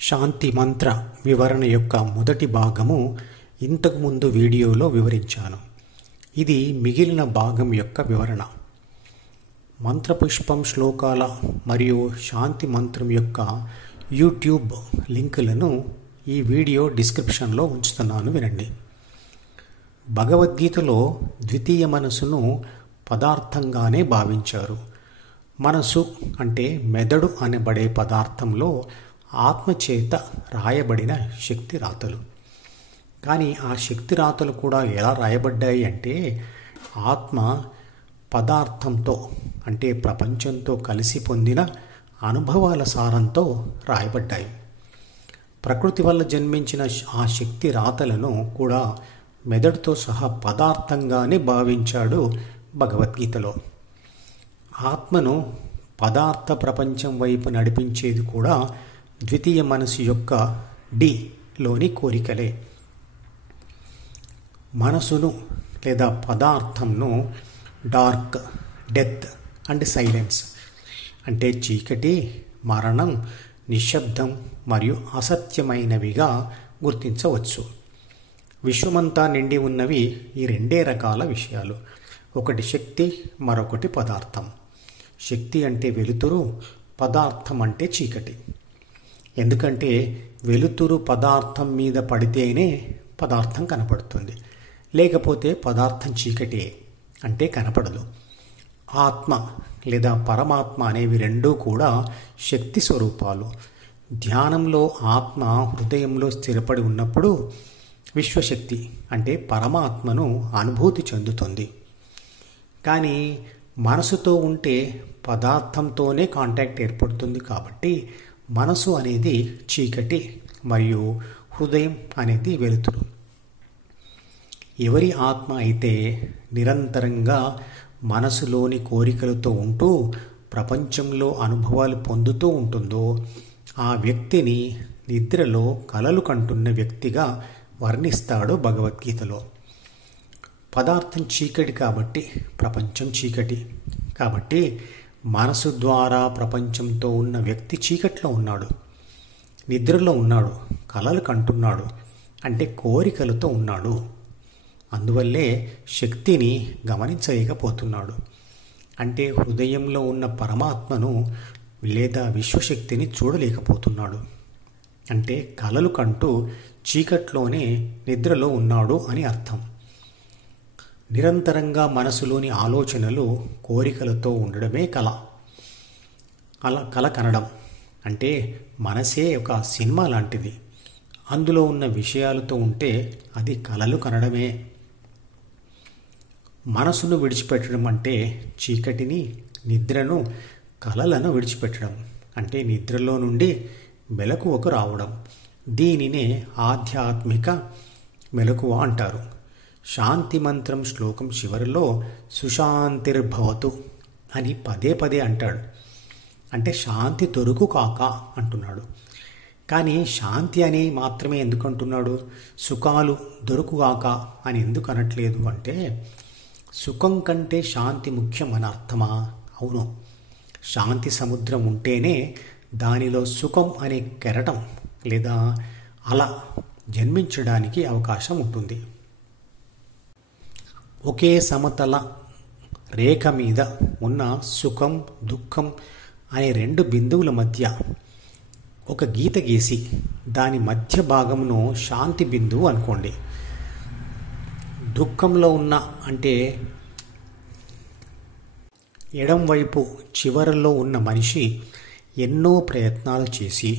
శాంతి మంత్ర వివరణ యొక్క మొదటి భాగము ఇంతకుముందు వీడియోలో వివరించాను. ఇది మిగిలిన భాగం యొక్క వివరణ. మంత్రపుష్పం శ్లోకాల మరియు శాంతి మంత్రం యొక్క యూట్యూబ్ లింకులను ఈ వీడియో డిస్క్రిప్షన్లో ఉంచుతున్నాను, వినండి. భగవద్గీతలో ద్వితీయ మనసును పదార్థంగానే భావించారు. మనసు అంటే మెదడు అనబడే పదార్థంలో ఆత్మచేత రాయబడిన శక్తి రాతలు. కానీ ఆ శక్తి రాతలు కూడా ఎలా రాయబడ్డాయి అంటే ఆత్మ పదార్థంతో అంటే ప్రపంచంతో కలిసి పొందిన అనుభవాల సారంతో రాయబడ్డాయి. ప్రకృతి వల్ల జన్మించిన ఆ శక్తి రాతలను కూడా మెదడుతో సహా పదార్థంగానే భావించాడు భగవద్గీతలో. ఆత్మను పదార్థ ప్రపంచం వైపు నడిపించేది కూడా ద్వితీయ మనసు యొక్క లోని కోరికలే. మనసును లేదా పదార్థంను డార్క్, డెత్ అండ్ సైలెన్స్ అంటే చీకటి, మరణం, నిశ్శబ్దం మరియు అసత్యమైనవిగా గుర్తించవచ్చు. విశ్వమంతా నిండి ఉన్నవి ఈ రెండే రకాల విషయాలు. ఒకటి శక్తి, మరొకటి పదార్థం. శక్తి అంటే వెలుతురు, పదార్థం అంటే చీకటి. ఎందుకంటే వెలుతురు పదార్థం మీద పడితేనే పదార్థం కనపడుతుంది, లేకపోతే పదార్థం చీకటి అంటే కనపడదు. ఆత్మ లేదా పరమాత్మ అనేవి రెండూ కూడా శక్తి స్వరూపాలు. ధ్యానంలో ఆత్మ హృదయంలో స్థిరపడి ఉన్నప్పుడు విశ్వశక్తి అంటే పరమాత్మను అనుభూతి చెందుతుంది. కానీ మనసుతో ఉంటే పదార్థంతోనే కాంటాక్ట్ ఏర్పడుతుంది. కాబట్టి మనసు అనేది చీకటి మరియు హృదయం అనేది వెలుతురు. ఎవరి ఆత్మ అయితే నిరంతరంగా మనసులోని కోరికలతో ఉంటూ ప్రపంచంలో అనుభవాలు పొందుతూ ఉంటుందో ఆ వ్యక్తిని నిద్రలో కలలు కంటున్న వ్యక్తిగా వర్ణిస్తాడు భగవద్గీతలో. పదార్థం చీకటి కాబట్టి ప్రపంచం చీకటి. కాబట్టి మనసు ద్వారా ప్రపంచంతో ఉన్న వ్యక్తి చీకట్లో ఉన్నాడు, నిద్రలో ఉన్నాడు, కలలు కంటున్నాడు అంటే కోరికలతో ఉన్నాడు. అందువల్లే శక్తిని గమనించలేకపోతున్నాడు. అంటే హృదయంలో ఉన్న పరమాత్మను లేదా విశ్వశక్తిని చూడలేకపోతున్నాడు. అంటే కలలు కంటూ చీకట్లోనే నిద్రలో ఉన్నాడు అని అర్థం. నిరంతరంగా మనసులోని ఆలోచనలు, కోరికలతో ఉండడమే కళ. కళ కనడం అంటే మనసే ఒక సినిమా లాంటిది. అందులో ఉన్న విషయాలతో ఉంటే అది కలలు కనడమే. మనసును విడిచిపెట్టడం అంటే చీకటిని, నిద్రను, కలలను విడిచిపెట్టడం అంటే నిద్రలో నుండి మెలకువకు రావడం. దీనినే ఆధ్యాత్మిక మెలకువ అంటారు. శాంతి మంత్రం శ్లోకం చివరిలో సుశాంతిర్భవతు అని పదే పదే అంటాడు. అంటే శాంతి దొరుకు కాక అంటున్నాడు. కానీ శాంతి అని మాత్రమే ఎందుకు అంటున్నాడు? సుఖాలు దొరుకుగాక అని ఎందుకు అనట్లేదు అంటే సుఖం కంటే శాంతి ముఖ్యం అని అర్థమా? అవును. శాంతి సముద్రం ఉంటేనే దానిలో సుఖం అనే కెరటం లేదా అల జన్మించడానికి అవకాశం ఉంటుంది. ఒకే సమతల రేఖ మీద ఉన్న సుఖం, దుఃఖం అనే రెండు బిందువుల మధ్య ఒక గీత గీసి దాని మధ్య భాగమును శాంతి బిందువు అనుకోండి. దుఃఖంలో ఉన్న అంటే ఎడం వైపు చివరలో ఉన్న మనిషి ఎన్నో ప్రయత్నాలు చేసి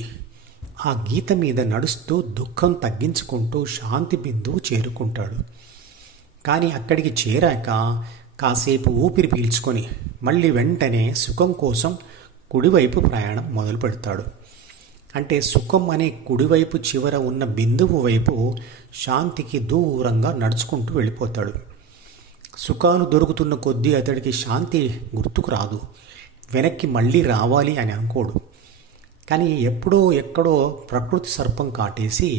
ఆ గీత మీద నడుస్తూ దుఃఖం తగ్గించుకుంటూ శాంతి బిందువు చేరుకుంటాడు. కానీ అక్కడికి చేరాక కాసేపు ఊపిరి పీల్చుకొని మళ్ళీ వెంటనే సుఖం కోసం కుడివైపు ప్రయాణం మొదలు పెడతాడు. అంటే సుఖం అనే కుడివైపు చివర ఉన్న బిందువు వైపు శాంతికి దూరంగా నడుచుకుంటూ వెళ్ళిపోతాడు. సుఖాలు దొరుకుతున్న కొద్దీ అతడికి శాంతి గుర్తుకు రాదు. వెనక్కి మళ్ళీ రావాలి అని అనుకోడు. కానీ ఎప్పుడో ఎక్కడో ప్రకృతి సర్పం కాటేసి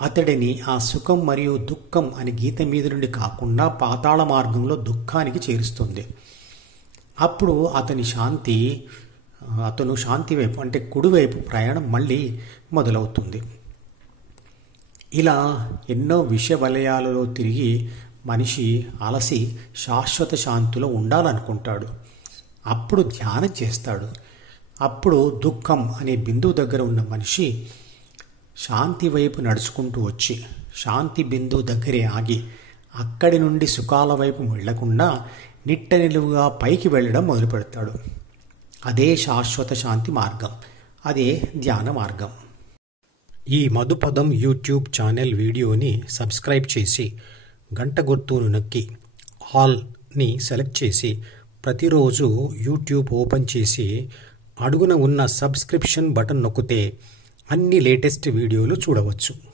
అతడిని ఆ సుఖం మరియు దుఃఖం అని గీత మీద నుండి కాకుండా పాతాళ మార్గంలో దుఃఖానికి చేరుస్తుంది. అప్పుడు అతని శాంతి అతను శాంతి వైపు అంటే కుడివైపు ప్రయాణం మళ్ళీ మొదలవుతుంది. ఇలా ఎన్నో విషయ వలయాలలో తిరిగి మనిషి అలసి శాశ్వత శాంతిలో ఉండాలనుకుంటాడు. అప్పుడు ధ్యానం చేస్తాడు. అప్పుడు దుఃఖం అనే బిందువు దగ్గర ఉన్న మనిషి శాంతి వైపు నడుచుకుంటూ వచ్చి శాంతి బిందువు దగ్గరే ఆగి అక్కడి నుండి సుఖాల వైపు వెళ్లకుండా నిట్ట నిలువుగా పైకి వెళ్ళడం మొదలు పెడతాడు. అదే శాశ్వత శాంతి మార్గం. అదే ధ్యాన మార్గం. ఈ మధుపదం యూట్యూబ్ ఛానల్ వీడియోని సబ్స్క్రైబ్ చేసి గంట గుర్తును నొక్కి ఆల్ని సెలెక్ట్ చేసి ప్రతిరోజు యూట్యూబ్ ఓపెన్ చేసి అడుగున ఉన్న సబ్స్క్రిప్షన్ బటన్ నొక్కితే అన్ని లేటెస్ట్ వీడియోలు చూడవచ్చు.